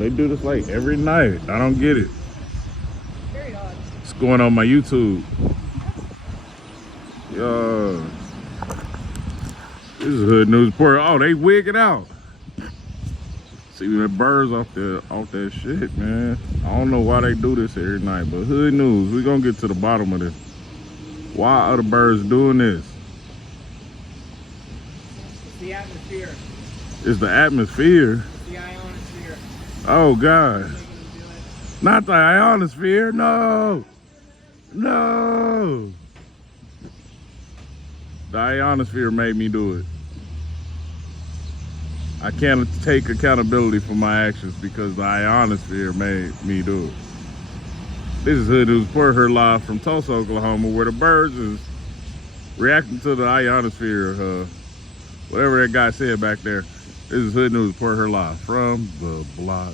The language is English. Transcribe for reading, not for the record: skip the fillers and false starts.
they do this like every night. I don't get it. Very odd. It's going on my YouTube. Yo. This is Hood News Report. Oh, they wigging out. See the birds off that shit, man. I don't know why they do this every night, but Hood News, we gonna get to the bottom of this. Why are the birds doing this? It's the atmosphere. It's the atmosphere. It's the ionosphere. Oh God. Making them do it. Not the ionosphere, no. No. The ionosphere made me do it. I can't take accountability for my actions because the ionosphere made me do it. This is Hood News Report, here live from Tulsa, Oklahoma, where the birds is reacting to the ionosphere, whatever that guy said back there. This is Hood News Report, here live from the block.